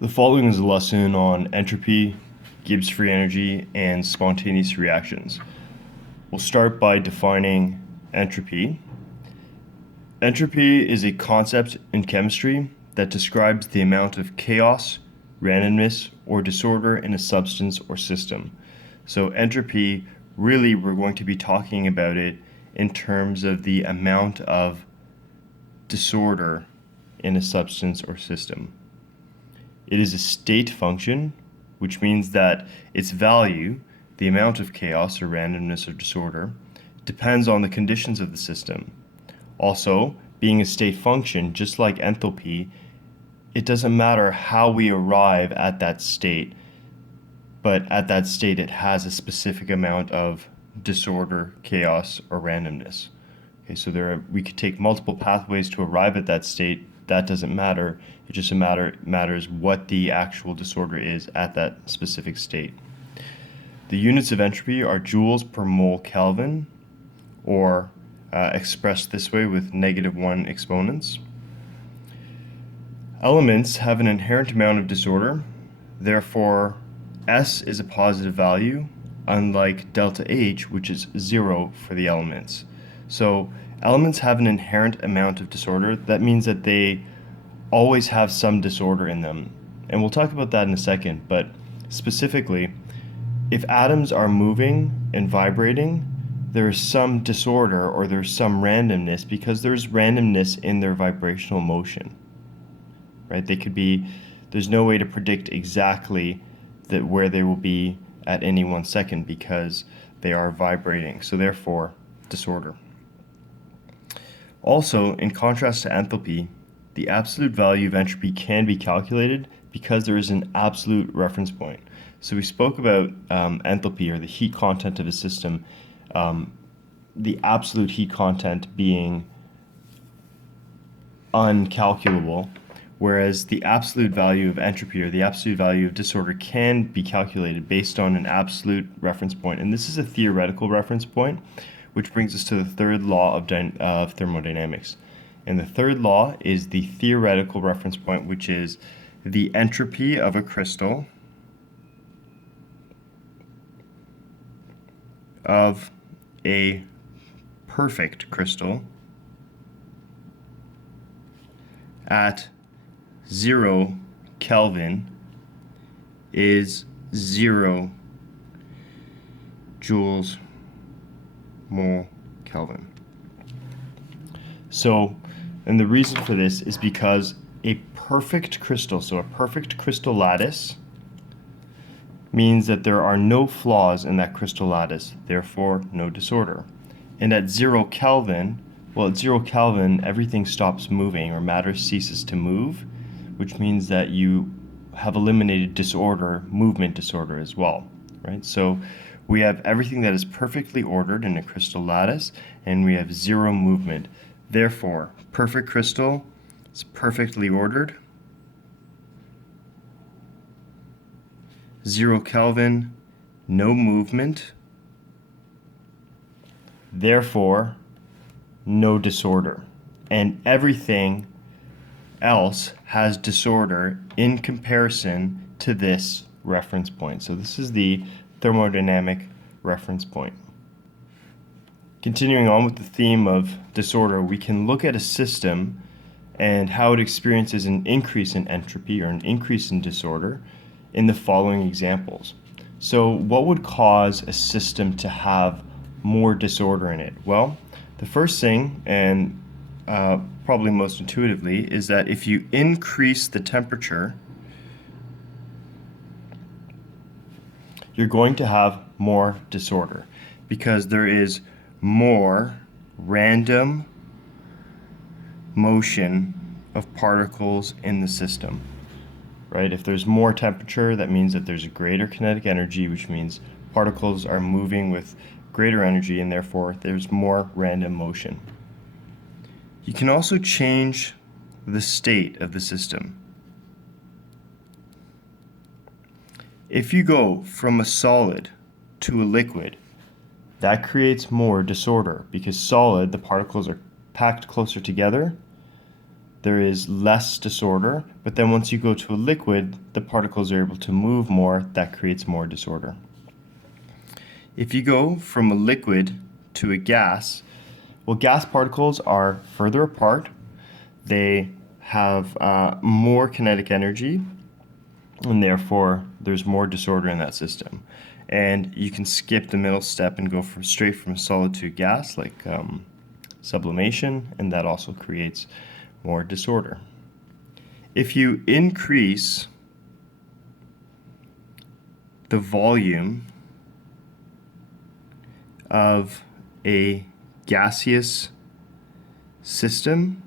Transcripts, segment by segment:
The following is a lesson on entropy, Gibbs free energy, and spontaneous reactions. We'll start by defining entropy. Entropy is a concept in chemistry that describes the amount of chaos, randomness, or disorder in a substance or system. So entropy, really we're going to be talking about it in terms of the amount of disorder in a substance or system. It is a state function, which means that its value, the amount of chaos or randomness or disorder, depends on the conditions of the system. Also, being a state function, just like enthalpy, it doesn't matter how we arrive at that state, but at that state it has a specific amount of disorder, chaos, or randomness. Okay, so we could take multiple pathways to arrive at that state. That doesn't matter. It just matters what the actual disorder is at that specific state. The units of entropy are joules per mole Kelvin, or expressed this way with -1 exponents. Elements have an inherent amount of disorder, therefore S is a positive value, unlike delta H, which is 0 for the elements. So elements have an inherent amount of disorder. That means that they always have some disorder in them. And we'll talk about that in a second, but specifically, if atoms are moving and vibrating, there is some disorder or there's some randomness because there's randomness in their vibrational motion. Right? There's no way to predict exactly where they will be at any 1 second because they are vibrating. So therefore, disorder. Also, in contrast to enthalpy, the absolute value of entropy can be calculated because there is an absolute reference point. So we spoke about enthalpy, or the heat content of a system, the absolute heat content being uncalculable, whereas the absolute value of entropy, or the absolute value of disorder, can be calculated based on an absolute reference point. And this is a theoretical reference point, which brings us to the third law of thermodynamics. And the third law is the theoretical reference point, which is the entropy of a crystal of a perfect crystal at 0 Kelvin is 0 joules mole Kelvin. So, and the reason for this is because a perfect crystal, so a perfect crystal lattice, means that there are no flaws in that crystal lattice, therefore no disorder. And at 0 Kelvin, well, at 0 Kelvin, everything stops moving, or matter ceases to move, which means that you have eliminated disorder, movement disorder as well, right? So we have everything that is perfectly ordered in a crystal lattice, and we have 0 movement. Therefore, perfect crystal is perfectly ordered. 0 Kelvin, no movement. Therefore, no disorder. And everything else has disorder in comparison to this reference point. So this is the thermodynamic reference point. Continuing on with the theme of disorder, we can look at a system and how it experiences an increase in entropy, or an increase in disorder, in the following examples. So what would cause a system to have more disorder in it? Well, the first thing, and probably most intuitively, is that if you increase the temperature, you're going to have more disorder because there is more random motion of particles in the system, right? If there's more temperature, that means that there's a greater kinetic energy, which means particles are moving with greater energy, and therefore there's more random motion. You can also change the state of the system. If you go from a solid to a liquid, that creates more disorder because solid, the particles are packed closer together, there is less disorder, but then once you go to a liquid, the particles are able to move more, that creates more disorder. If you go from a liquid to a gas, well, gas particles are further apart, they have more kinetic energy, and therefore there's more disorder in that system. And you can skip the middle step and go straight from solid to gas, like sublimation, and that also creates more disorder. If you increase the volume of a gaseous system,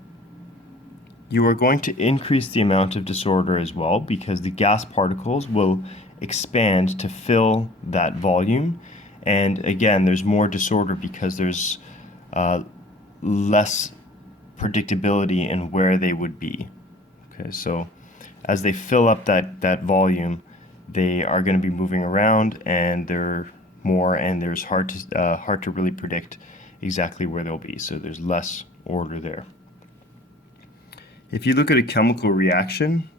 you are going to increase the amount of disorder as well, because the gas particles will expand to fill that volume. And again, there's more disorder because there's less predictability in where they would be. Okay, so as they fill up that volume, they are going to be moving around, and they're more, and there's hard to really predict exactly where they'll be. So there's less order there. If you look at a chemical reaction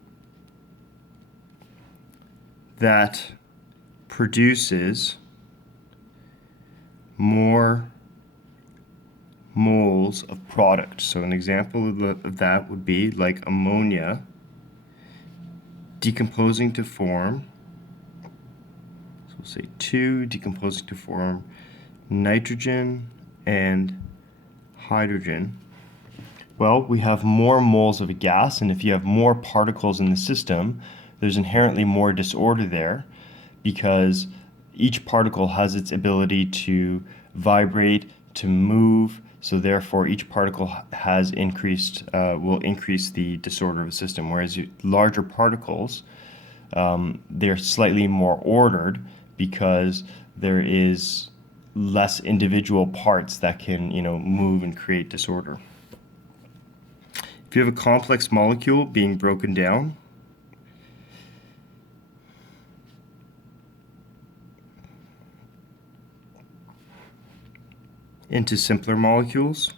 that produces more moles of product, so an example of that would be like ammonia decomposing to form, so we'll say 2 decomposing to form nitrogen and hydrogen. Well, we have more moles of a gas, and if you have more particles in the system, there's inherently more disorder there, because each particle has its ability to vibrate, to move, so therefore each particle has will increase the disorder of the system. Whereas larger particles, they're slightly more ordered because there is less individual parts that can, move and create disorder. If you have a complex molecule being broken down, into simpler molecules,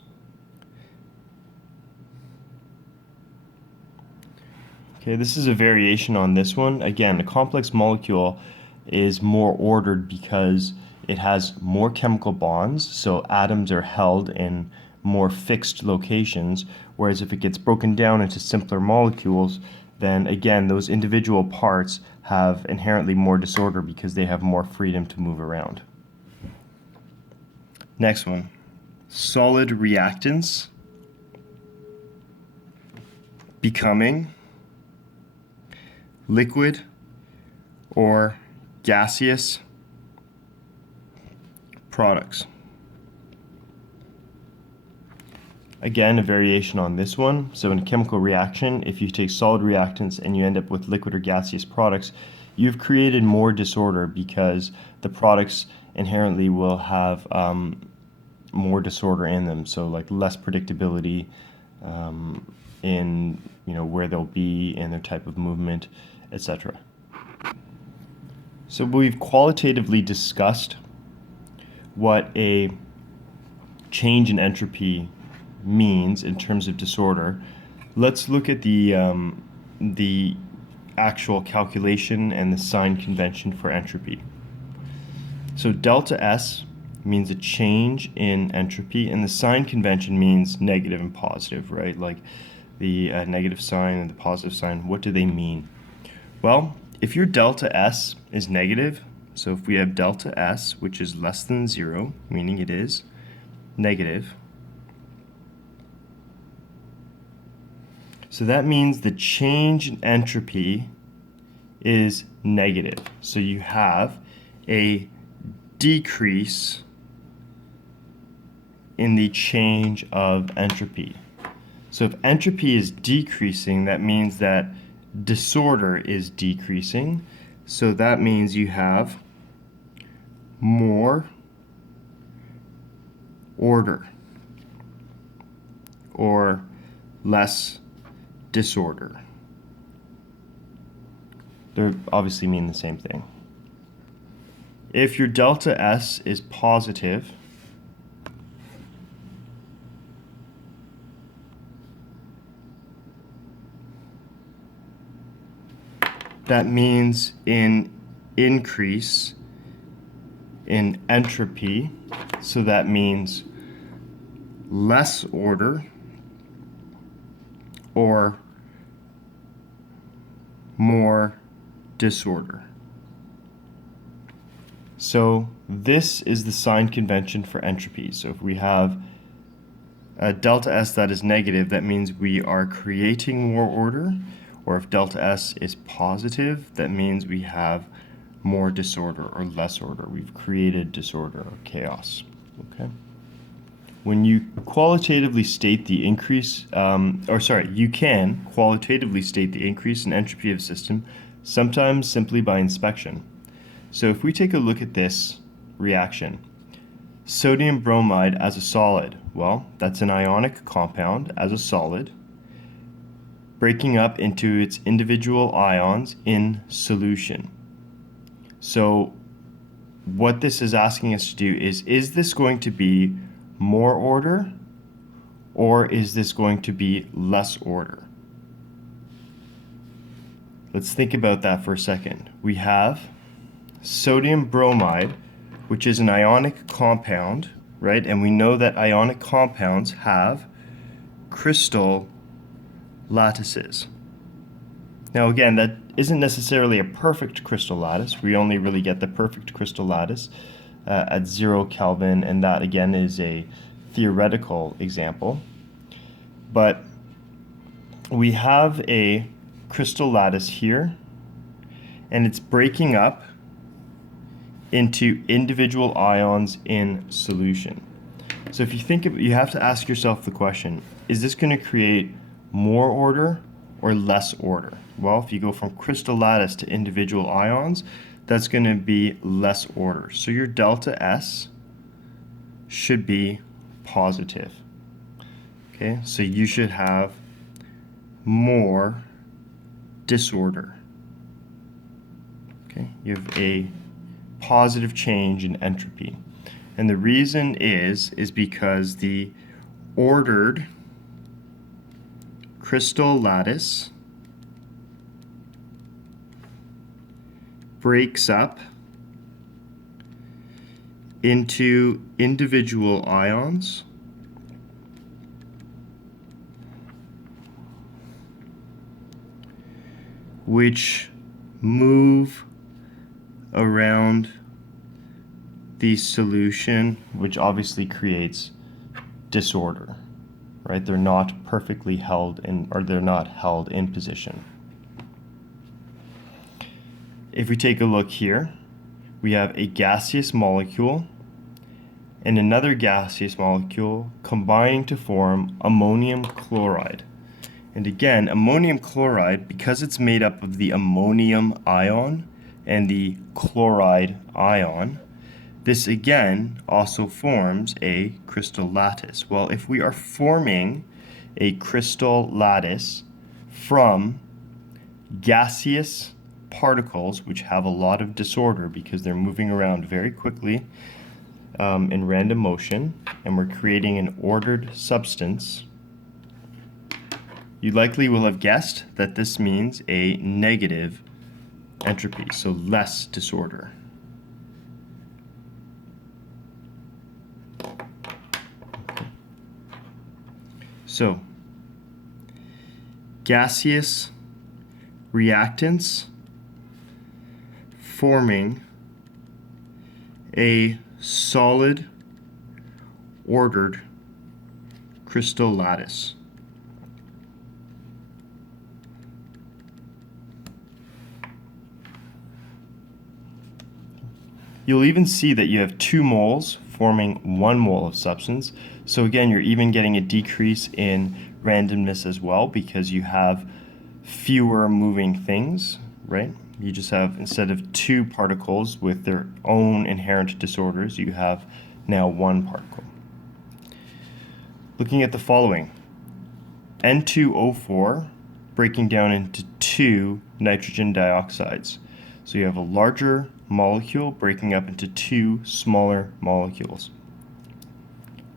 okay, this is a variation on this one. Again, a complex molecule is more ordered because it has more chemical bonds, so atoms are held in more fixed locations, whereas if it gets broken down into simpler molecules, then again, those individual parts have inherently more disorder because they have more freedom to move around. Next one, solid reactants becoming liquid or gaseous products. Again, a variation on this one. So in a chemical reaction, if you take solid reactants and you end up with liquid or gaseous products, you've created more disorder because the products inherently will have more disorder in them. So like less predictability in where they'll be and their type of movement, etc. So we've qualitatively discussed what a change in entropy means in terms of disorder. Let's look at the actual calculation and the sign convention for entropy. So delta S means a change in entropy, and the sign convention means negative and positive, right? Like the negative sign and the positive sign, what do they mean? Well, if your delta S is negative, so if we have delta S, which is less than 0, meaning it is negative, so that means the change in entropy is negative. So you have a decrease in the change of entropy. So if entropy is decreasing, that means that disorder is decreasing. So that means you have more order or less disorder. They obviously mean the same thing. If your delta S is positive, that means an increase in entropy. So that means less order or more disorder. So this is the sign convention for entropy. So if we have a delta S that is negative, that means we are creating more order. Or if delta S is positive, that means we have more disorder or less order. We've created disorder or chaos. Okay. When you qualitatively state the increase, you can qualitatively state the increase in entropy of a system, sometimes simply by inspection. So if we take a look at this reaction, sodium bromide as a solid, well, that's an ionic compound as a solid, breaking up into its individual ions in solution. So what this is asking us to do is this going to be more order or is this going to be less order? Let's think about that for a second. We have sodium bromide, which is an ionic compound, right? And we know that ionic compounds have crystal lattices. Now again, that isn't necessarily a perfect crystal lattice. We only really get the perfect crystal lattice at 0 Kelvin, and that again is a theoretical example. But we have a crystal lattice here, and it's breaking up into individual ions in solution. So if you think of it, you have to ask yourself the question, is this going to create more order or less order? Well, if you go from crystal lattice to individual ions, that's going to be less order. So your delta S should be positive. Okay, so you should have more disorder. Okay, you have a positive change in entropy. And the reason is because the ordered crystal lattice breaks up into individual ions which move around the solution, which obviously creates disorder, right? They're not perfectly held in, or they're not held in position. If we take a look here, we have a gaseous molecule and another gaseous molecule combining to form ammonium chloride. And again, ammonium chloride, because it's made up of the ammonium ion and the chloride ion, this again also forms a crystal lattice. Well, if we are forming a crystal lattice from gaseous particles which have a lot of disorder because they're moving around very quickly in random motion, and we're creating an ordered substance, you likely will have guessed that this means a negative entropy, so less disorder. So, gaseous reactants forming a solid ordered crystal lattice. You'll even see that you have 2 moles forming 1 mole of substance. So again, you're even getting a decrease in randomness as well because you have fewer moving things, right? You just have, instead of 2 particles with their own inherent disorders, you have now 1 particle. Looking at the following, N2O4 breaking down into 2 nitrogen dioxides. So you have a larger molecule breaking up into 2 smaller molecules.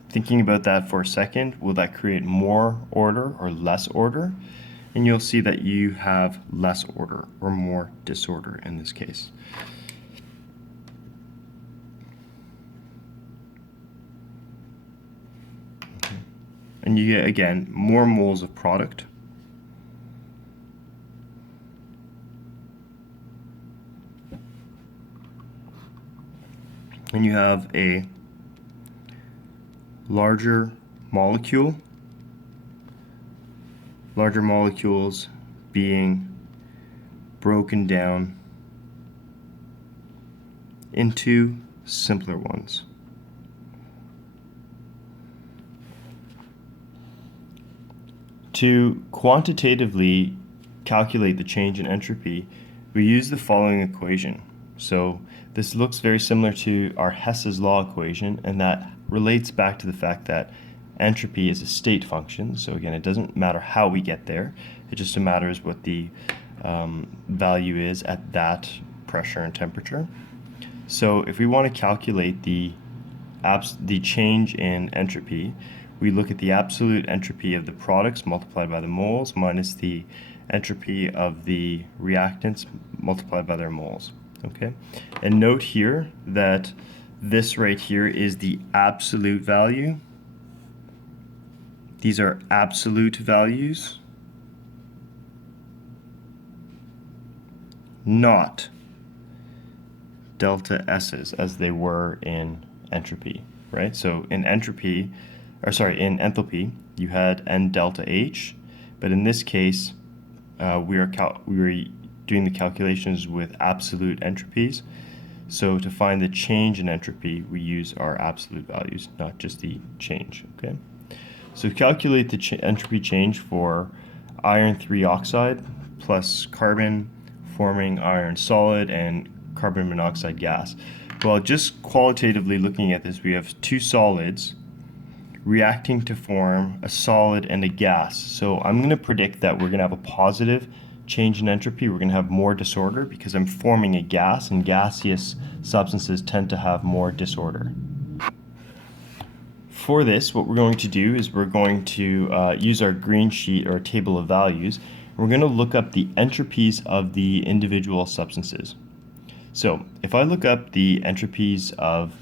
Thinking about that for a second, will that create more order or less order? and you'll see that you have less order or more disorder in this case. Okay. And you get, again, more moles of product. And you have a larger molecule, larger molecules being broken down into simpler ones. To quantitatively calculate the change in entropy, we use the following equation. So this looks very similar to our Hess's law equation, and that relates back to the fact that entropy is a state function. So again, it doesn't matter how we get there, it just matters what the value is at that pressure and temperature. So if we want to calculate the change in entropy, we look at the absolute entropy of the products multiplied by the moles minus the entropy of the reactants multiplied by their moles. Okay, and note here that this right here is the absolute value. These are absolute values, not delta S's as they were in entropy, right? So in entropy, in enthalpy, you had N delta H, but in this case, we were doing the calculations with absolute entropies. So to find the change in entropy, we use our absolute values, not just the change, okay? So calculate the entropy change for iron 3 oxide plus carbon forming iron solid and carbon monoxide gas. Well, just qualitatively looking at this, we have two solids reacting to form a solid and a gas. So I'm going to predict that we're going to have a positive change in entropy. We're going to have more disorder because I'm forming a gas, and gaseous substances tend to have more disorder. For this, what we're going to do is we're going to use our green sheet or table of values. We're going to look up the entropies of the individual substances. So if I look up the entropies of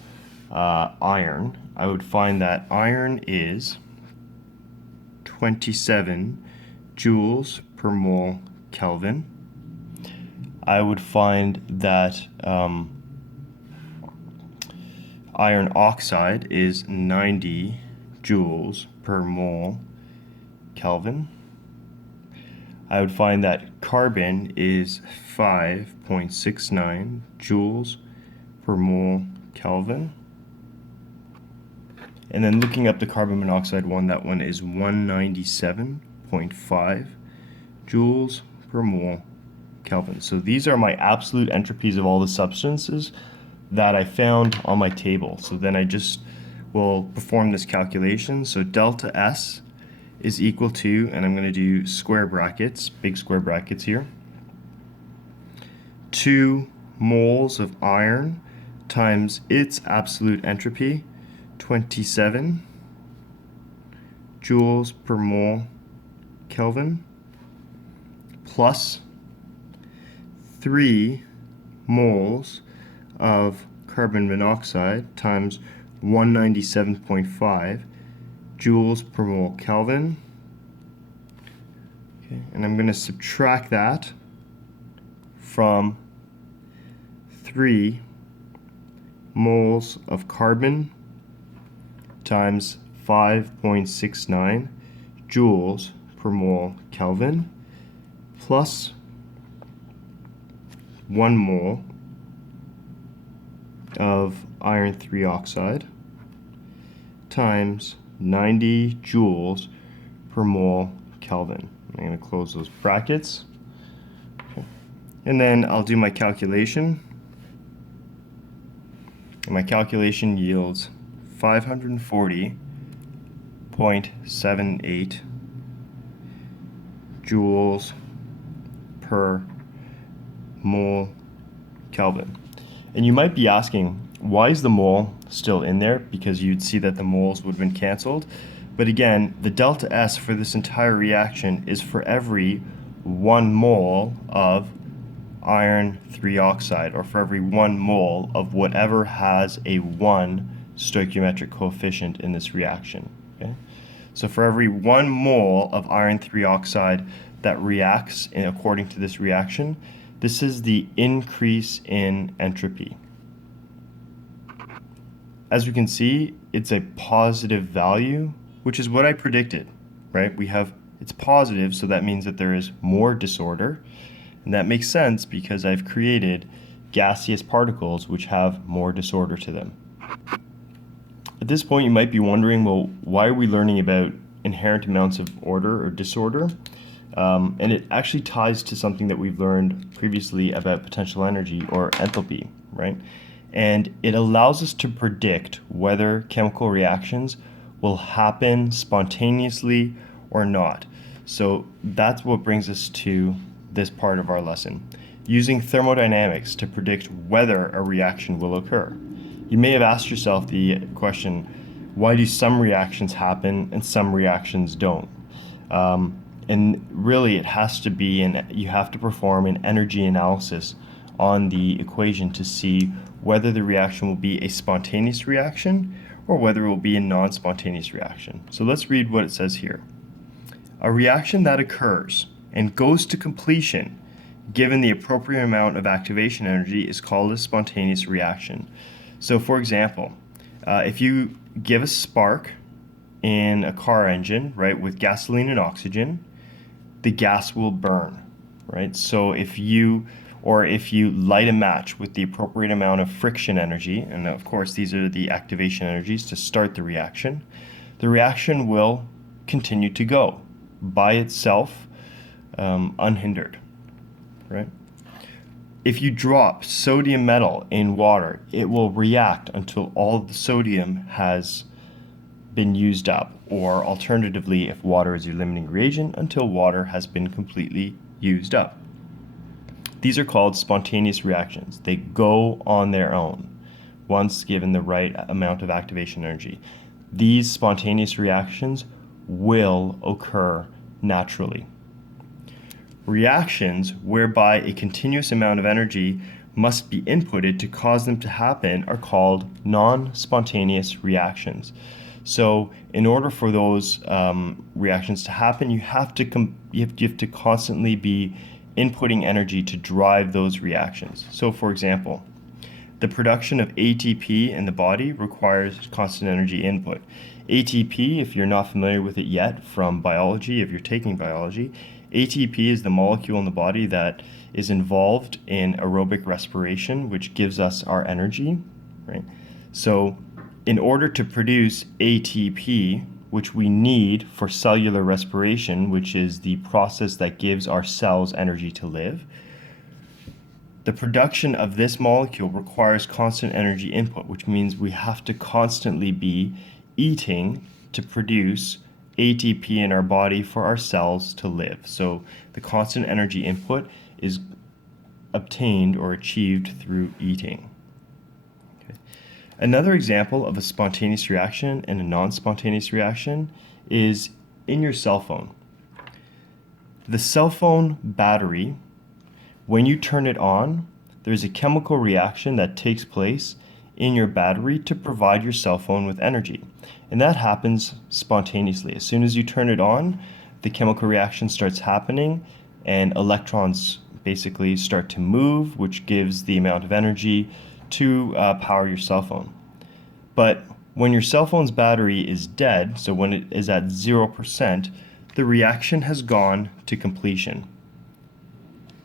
iron, I would find that iron is 27 joules per mole Kelvin. I would find that iron oxide is 90 joules per mole Kelvin. I would find that carbon is 5.69 joules per mole Kelvin. And then looking up the carbon monoxide one, that one is 197.5 joules per mole Kelvin. So these are my absolute entropies of all the substances that I found on my table. So then I just will perform this calculation. So delta S is equal to, and I'm going to do square brackets, big square brackets here, 2 moles of iron times its absolute entropy, 27 joules per mole Kelvin, plus 3 moles of carbon monoxide times 197.5 joules per mole Kelvin. Okay, and I'm going to subtract that from 3 moles of carbon times 5.69 joules per mole Kelvin plus 1 mole of iron 3 oxide times 90 joules per mole Kelvin. I'm going to close those brackets. Okay. And then I'll do my calculation. And my calculation yields 540.78 joules per mole Kelvin. And you might be asking, why is the mole still in there? Because you'd see that the moles would have been canceled. But again, the delta S for this entire reaction is for every 1 mole of iron 3 oxide, or for every 1 mole of whatever has a 1 stoichiometric coefficient in this reaction. Okay? So for every 1 mole of iron 3 oxide that reacts according to this reaction, this is the increase in entropy. As we can see, it's a positive value, which is what I predicted, right? It's positive, so that means that there is more disorder. And that makes sense because I've created gaseous particles which have more disorder to them. At this point, you might be wondering, well, why are we learning about inherent amounts of order or disorder? And it actually ties to something that we've learned previously about potential energy, or enthalpy, right? And it allows us to predict whether chemical reactions will happen spontaneously or not. So that's what brings us to this part of our lesson, using thermodynamics to predict whether a reaction will occur. You may have asked yourself the question, why do some reactions happen and some reactions don't? And really it has to be, you have to perform an energy analysis on the equation to see whether the reaction will be a spontaneous reaction or whether it will be a non-spontaneous reaction. So let's read what it says here. A reaction that occurs and goes to completion given the appropriate amount of activation energy is called a spontaneous reaction. So for example, if you give a spark in a car engine, right, with gasoline and oxygen, the gas will burn, right? So if you light a match with the appropriate amount of friction energy, and of course these are the activation energies to start the reaction will continue to go by itself, unhindered, right? If you drop sodium metal in water, it will react until all of the sodium has been used up, or alternatively, if water is your limiting reagent, until water has been completely used up. These are called spontaneous reactions. They go on their own once given the right amount of activation energy. These spontaneous reactions will occur naturally. Reactions whereby a continuous amount of energy must be inputted to cause them to happen are called non-spontaneous reactions. So in order for those reactions to happen, you have to constantly be inputting energy to drive those reactions. So for example, the production of ATP in the body requires constant energy input. ATP, if you're not familiar with it yet from biology, if you're taking biology, ATP is the molecule in the body that is involved in aerobic respiration, which gives us our energy, right? So in order to produce ATP, which we need for cellular respiration, which is the process that gives our cells energy to live, the production of this molecule requires constant energy input, which means we have to constantly be eating to produce ATP in our body for our cells to live. So the constant energy input is obtained or achieved through eating. Okay. Another example of a spontaneous reaction and a non-spontaneous reaction is in your cell phone. The cell phone battery, when you turn it on, there's a chemical reaction that takes place in your battery to provide your cell phone with energy. And that happens spontaneously. As soon as you turn it on, the chemical reaction starts happening and electrons basically start to move, which gives the amount of energy to power your cell phone. But when your cell phone's battery is dead, so when it is at 0%, the reaction has gone to completion.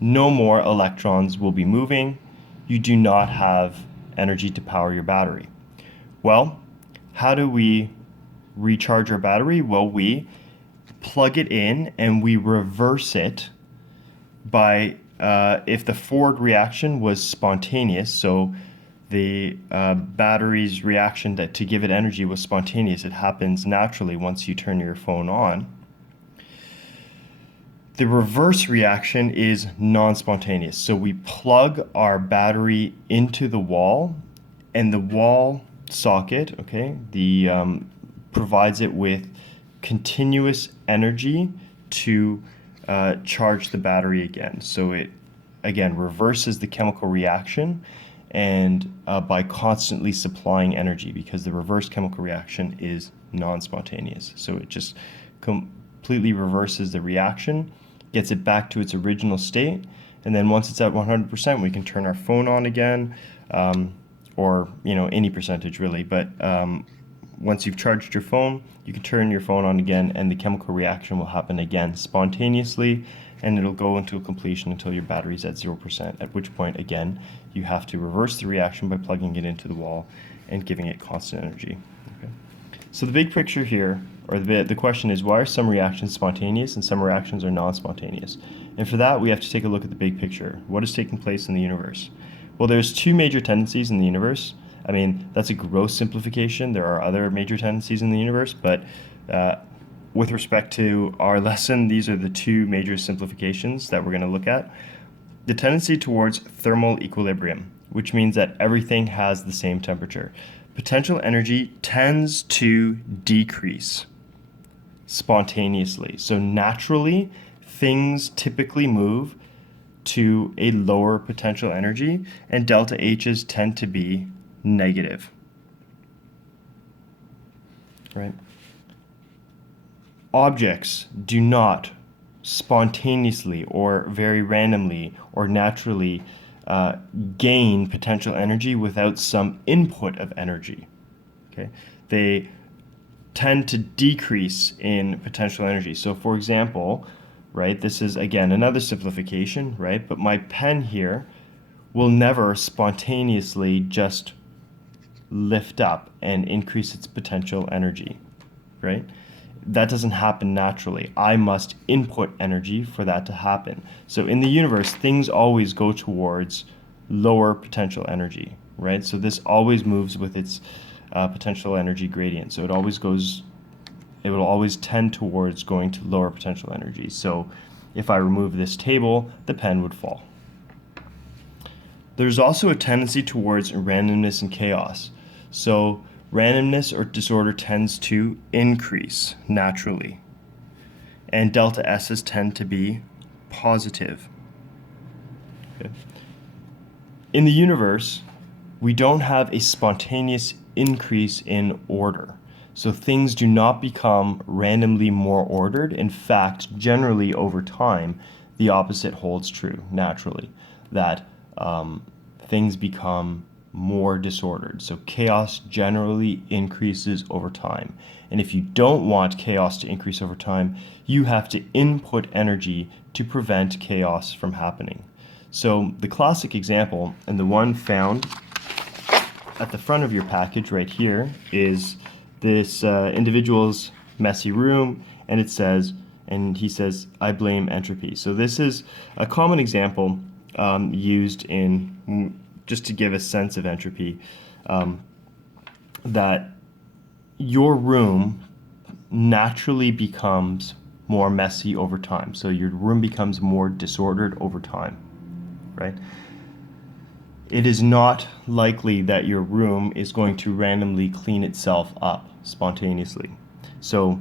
No more electrons will be moving. You do not have energy to power your battery. Well, how do we recharge our battery? Well, we plug it in and we reverse it by, if the forward reaction was spontaneous, so the battery's reaction to give it energy was spontaneous, it happens naturally once you turn your phone on. The reverse reaction is non-spontaneous. So we plug our battery into the wall, and the wall socket, okay, provides it with continuous energy to charge the battery again. So it, again, reverses the chemical reaction and by constantly supplying energy, because the reverse chemical reaction is non-spontaneous. So it just completely reverses the reaction, gets it back to its original state, and then once it's at 100%, we can turn our phone on again, or any percentage really. But once you've charged your phone, you can turn your phone on again, and the chemical reaction will happen again spontaneously, and it'll go into a completion until your battery's at 0%, at which point, again, you have to reverse the reaction by plugging it into the wall and giving it constant energy. Okay. So the big picture here, or the question is, why are some reactions spontaneous and some reactions are non-spontaneous? And for that, we have to take a look at the big picture. What is taking place in the universe? Well, there's two major tendencies in the universe. I mean, that's a gross simplification. There are other major tendencies in the universe, but with respect to our lesson, these are the two major simplifications that we're going to look at. The tendency towards thermal equilibrium, which means that everything has the same temperature. Potential energy tends to decrease spontaneously. So naturally, things typically move to a lower potential energy, and delta H's tend to be negative. Right? Objects do not spontaneously or very randomly or naturally gain potential energy without some input of energy. Okay? They tend to decrease in potential energy. So for example, right, this is again another simplification, right? But my pen here will never spontaneously just lift up and increase its potential energy, right? That doesn't happen naturally. I must input energy for that to happen. So in the universe, things always go towards lower potential energy, right? So this always moves with its potential energy gradient. So it will always tend towards going to lower potential energy. So if I remove this table, the pen would fall. There's also a tendency towards randomness and chaos. So randomness or disorder tends to increase naturally, and delta S's tend to be positive. Okay. In the universe, we don't have a spontaneous increase in order. So things do not become randomly more ordered. In fact, generally over time, the opposite holds true naturally, that things become more disordered. So chaos generally increases over time. And if you don't want chaos to increase over time, you have to input energy to prevent chaos from happening. So the classic example, and the one found at the front of your package right here, is this individual's messy room, and it says, and he says, "I blame entropy." So this is a common example used in, just to give a sense of entropy, that your room naturally becomes more messy over time. So your room becomes more disordered over time, right? It is not likely that your room is going to randomly clean itself up spontaneously. So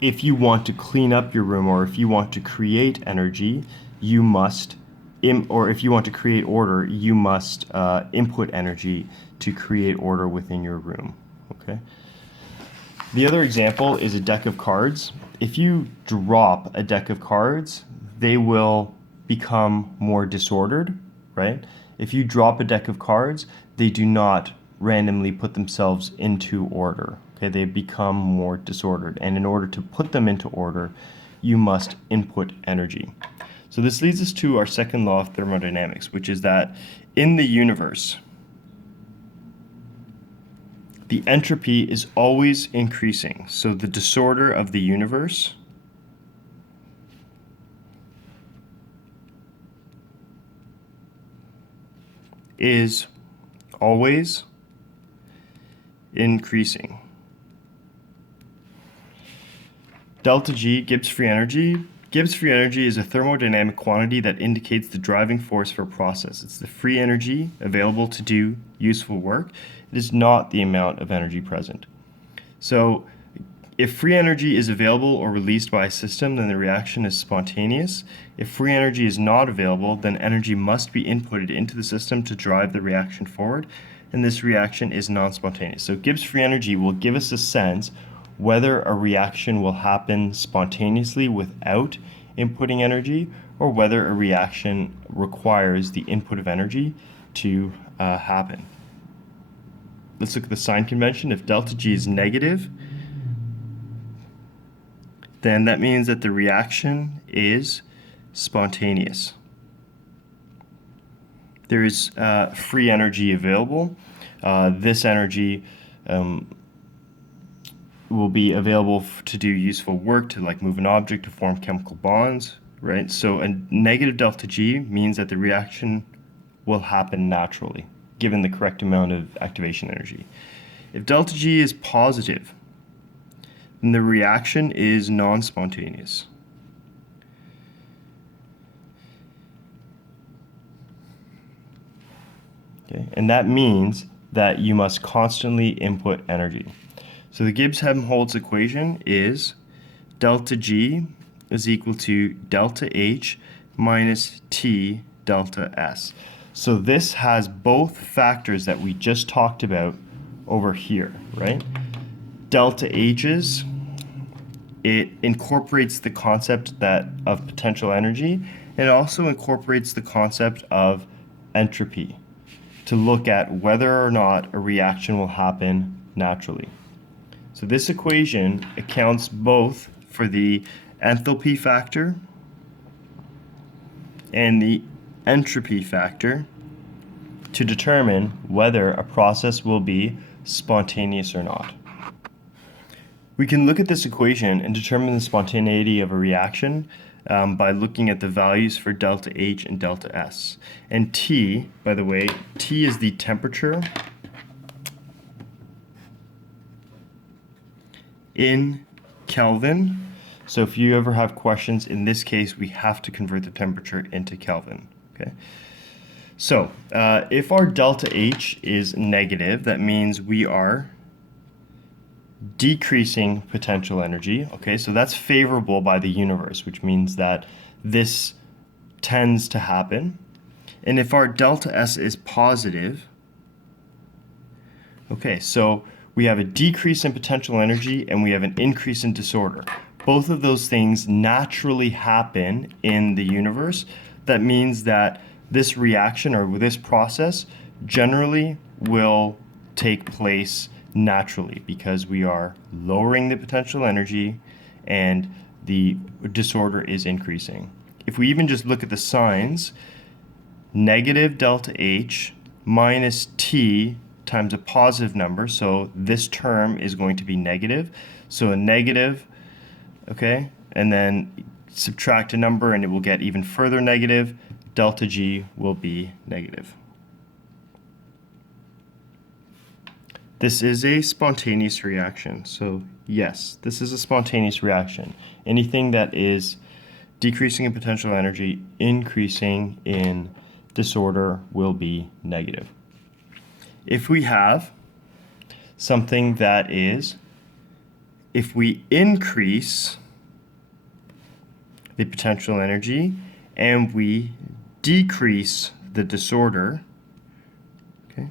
if you want to clean up your room, or if you want to create energy, you must, or if you want to create order, you must input energy to create order within your room. Okay. The other example is a deck of cards. If you drop a deck of cards, they will become more disordered, right? If you drop a deck of cards, they do not randomly put themselves into order. Okay, they become more disordered, and in order to put them into order, you must input energy. So this leads us to our second law of thermodynamics, which is that in the universe, the entropy is always increasing. So the disorder of the universe is always increasing. Delta G, Gibbs free energy. Gibbs free energy is a thermodynamic quantity that indicates the driving force for a process. It's the free energy available to do useful work. It is not the amount of energy present. So if free energy is available or released by a system, then the reaction is spontaneous. If free energy is not available, then energy must be inputted into the system to drive the reaction forward, and this reaction is non-spontaneous. So Gibbs free energy will give us a sense whether a reaction will happen spontaneously without inputting energy, or whether a reaction requires the input of energy to happen. Let's look at the sign convention. If delta G is negative, then that means that the reaction is spontaneous. There is free energy available. This energy will be available to do useful work, to like move an object, to form chemical bonds, right? So a negative delta G means that the reaction will happen naturally, given the correct amount of activation energy. If delta G is positive, then the reaction is non-spontaneous. Okay, and that means that you must constantly input energy. So the Gibbs-Helmholtz equation is delta G is equal to delta H minus T delta S. So this has both factors that we just talked about over here, right? Delta H's, it incorporates the concept of potential energy, and it also incorporates the concept of entropy to look at whether or not a reaction will happen naturally. So this equation accounts both for the enthalpy factor and the entropy factor to determine whether a process will be spontaneous or not. We can look at this equation and determine the spontaneity of a reaction by looking at the values for delta H and delta S. And T, by the way, T is the temperature in Kelvin. So if you ever have questions, in this case, we have to convert the temperature into Kelvin. Okay. So if our delta H is negative, that means we are decreasing potential energy. Okay, so that's favorable by the universe, which means that this tends to happen. And if our delta S is positive, okay, so we have a decrease in potential energy and we have an increase in disorder. Both of those things naturally happen in the universe. That means that this reaction or this process generally will take place naturally because we are lowering the potential energy and the disorder is increasing. If we even just look at the signs, negative delta H minus T times a positive number, so this term is going to be negative. So a negative, okay, and then subtract a number and it will get even further negative. Delta G will be negative. This is a spontaneous reaction. So yes, this is a spontaneous reaction. Anything that is decreasing in potential energy, increasing in disorder will be negative. If we have something that is, if we increase the potential energy and we decrease the disorder, okay,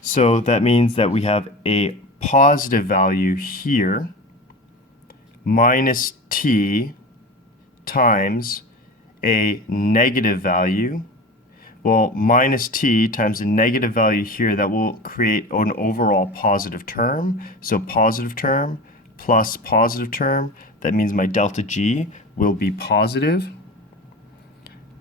so that means that we have a positive value here minus T times a negative value. Well, minus T times a negative value here, that will create an overall positive term. So positive term plus positive term, that means my delta G will be positive.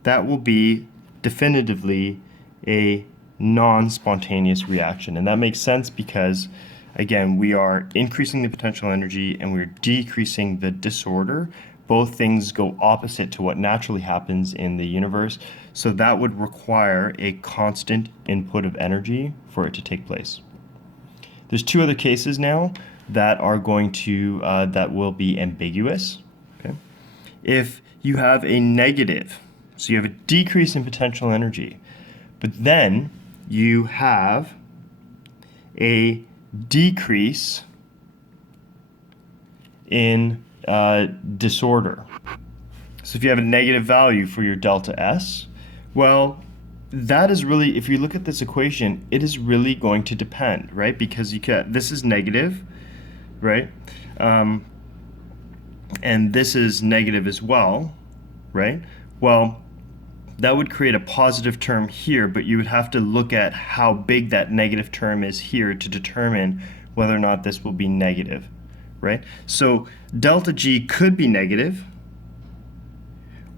That will be definitively a non-spontaneous reaction. And that makes sense because, again, we are increasing the potential energy and we're decreasing the disorder. Both things go opposite to what naturally happens in the universe. So that would require a constant input of energy for it to take place. There's two other cases now that are going to, that will be ambiguous. Okay? If you have a negative, so you have a decrease in potential energy, but then you have a decrease in disorder. So if you have a negative value for your delta S, well, that is really, if you look at this equation, it is really going to depend, right? Because this is negative, right? And this is negative as well, right? Well, that would create a positive term here, but you would have to look at how big that negative term is here to determine whether or not this will be negative, right? So delta G could be negative,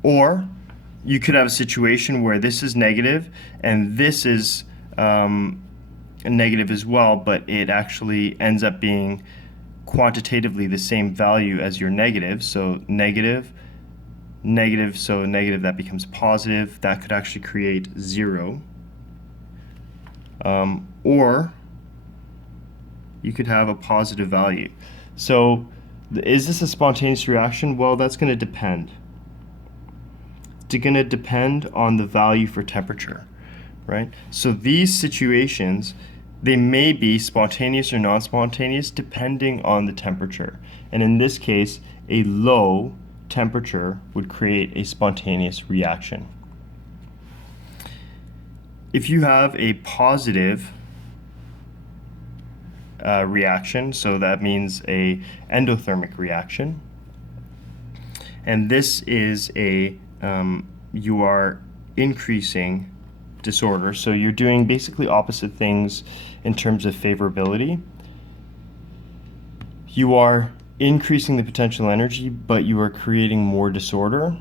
or you could have a situation where this is negative and this is negative as well, but it actually ends up being quantitatively the same value as your negative. So negative, negative, so negative, that becomes positive. That could actually create 0. Or you could have a positive value. So is this a spontaneous reaction? Well, that's going to depend. It's going to depend on the value for temperature, right? So these situations, they may be spontaneous or non-spontaneous depending on the temperature. And in this case, a low temperature would create a spontaneous reaction. If you have a positive reaction, so that means a endothermic reaction, and this is a you are increasing disorder, so you're doing basically opposite things in terms of favorability. You are increasing the potential energy, but you are creating more disorder.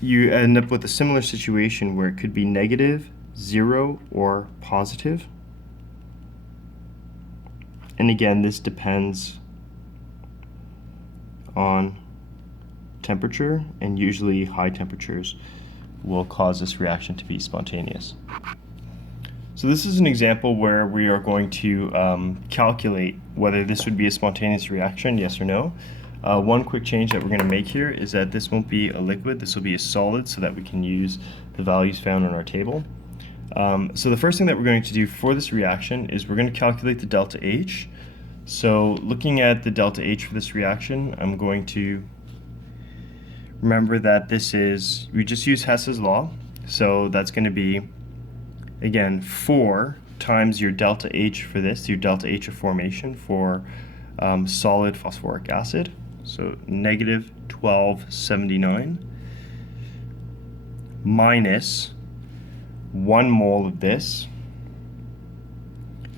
You end up with a similar situation where it could be negative, 0, or positive. And again, this depends on temperature, and usually high temperatures will cause this reaction to be spontaneous. So this is an example where we are going to calculate whether this would be a spontaneous reaction, yes or no. One quick change that we're going to make here is that this won't be a liquid, this will be a solid, so that we can use the values found on our table. So the first thing that we're going to do for this reaction is we're going to calculate the delta H. So looking at the delta H for this reaction, I'm going to remember that this is, we just use Hess's law, so that's going to be, again, 4 times your delta H for this, your delta H of formation for solid phosphoric acid, so negative 1279, minus 1 mole of this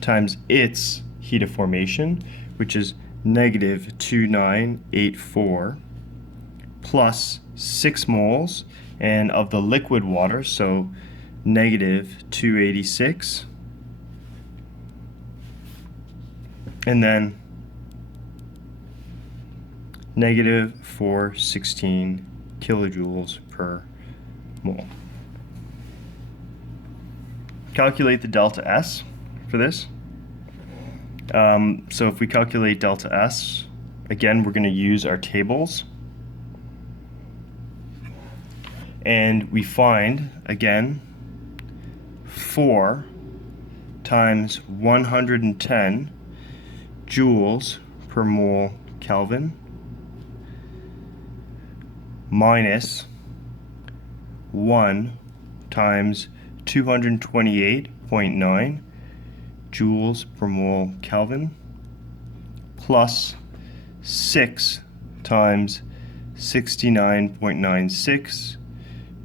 times its heat of formation, which is negative 2984, plus 6 moles, and of the liquid water, so negative 286, and then negative 416 kilojoules per mole. Calculate the delta S for this. So if we calculate delta S, again, we're going to use our tables. And we find, again, 4 times 110 joules per mole Kelvin minus 1 times 228.9 joules per mole Kelvin plus 6 times 69.96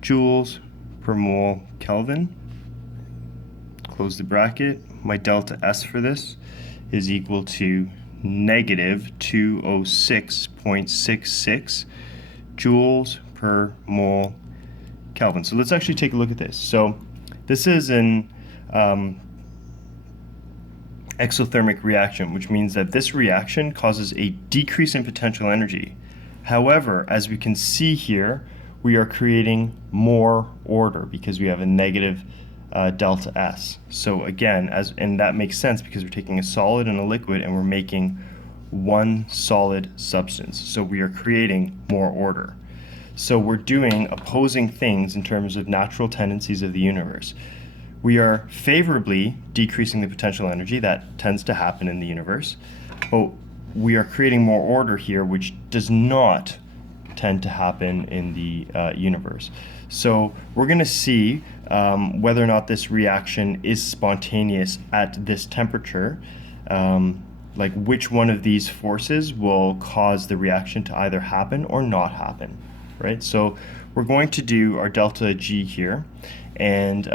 joules per mole Kelvin. Close the bracket. My delta S for this is equal to negative 206.66 joules per mole Kelvin. So let's actually take a look at this. So this is an exothermic reaction, which means that this reaction causes a decrease in potential energy. However, as we can see here, we are creating more order because we have a negative delta S. So again, and that makes sense because we're taking a solid and a liquid and we're making one solid substance. So we are creating more order. So we're doing opposing things in terms of natural tendencies of the universe. We are favorably decreasing the potential energy. That tends to happen in the universe. But we are creating more order here, which does not tend to happen in the universe. So we're going to see whether or not this reaction is spontaneous at this temperature, like which one of these forces will cause the reaction to either happen or not happen, right? So we're going to do our delta G here, and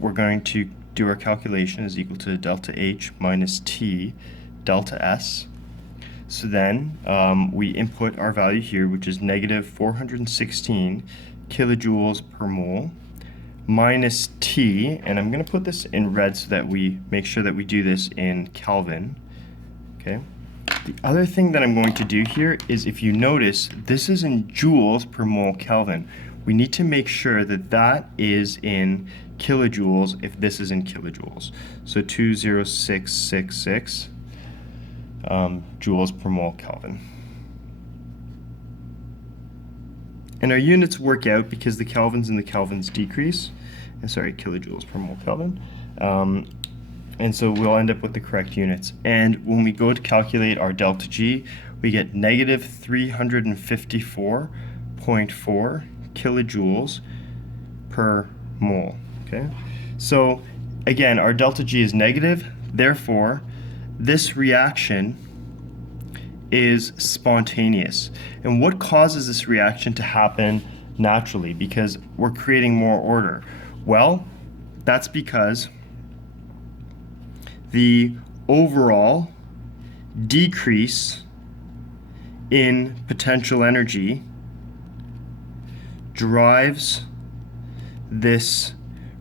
we're going to do our calculation is equal to delta H minus T delta S. So then we input our value here, which is negative 416 kilojoules per mole, minus T, and I'm going to put this in red so that we make sure that we do this in Kelvin. Okay. The other thing that I'm going to do here is, if you notice, this is in joules per mole Kelvin. We need to make sure that that is in kilojoules if this is in kilojoules. So 20666 joules per mole Kelvin. And our units work out because the kelvins and the kelvins decrease. Sorry, kilojoules per mole Kelvin. And so we'll end up with the correct units. And when we go to calculate our delta G, we get negative 354.4 kilojoules per mole. Okay? So again, our delta G is negative, therefore this reaction is spontaneous. And what causes this reaction to happen naturally? Because we're creating more order. Well, that's because the overall decrease in potential energy drives this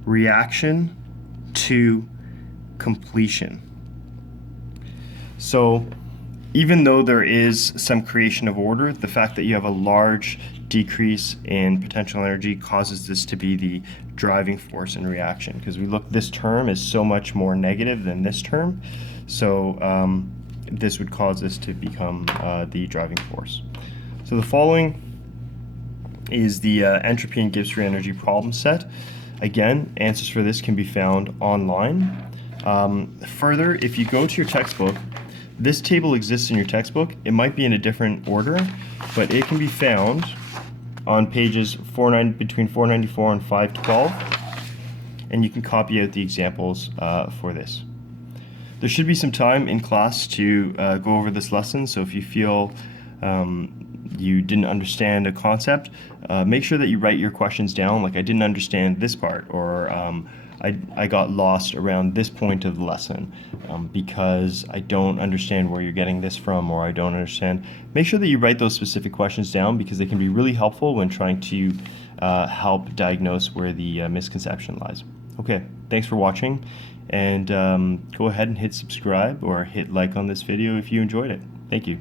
reaction to completion. So even though there is some creation of order, the fact that you have a large decrease in potential energy causes this to be the driving force in reaction. Because we look, this term is so much more negative than this term, so this would cause this to become the driving force. So the following is the entropy and Gibbs free energy problem set. Again, answers for this can be found online. Further, if you go to your textbook, this table exists in your textbook. It might be in a different order, but it can be found on pages between 494 and 512, and you can copy out the examples for this. There should be some time in class to go over this lesson, so if you feel you didn't understand a concept, make sure that you write your questions down, like I didn't understand this part, or I got lost around this point of the lesson because I don't understand where you're getting this from, or I don't understand. Make sure that you write those specific questions down because they can be really helpful when trying to help diagnose where the misconception lies. Okay, thanks for watching, and go ahead and hit subscribe or hit like on this video if you enjoyed it. Thank you.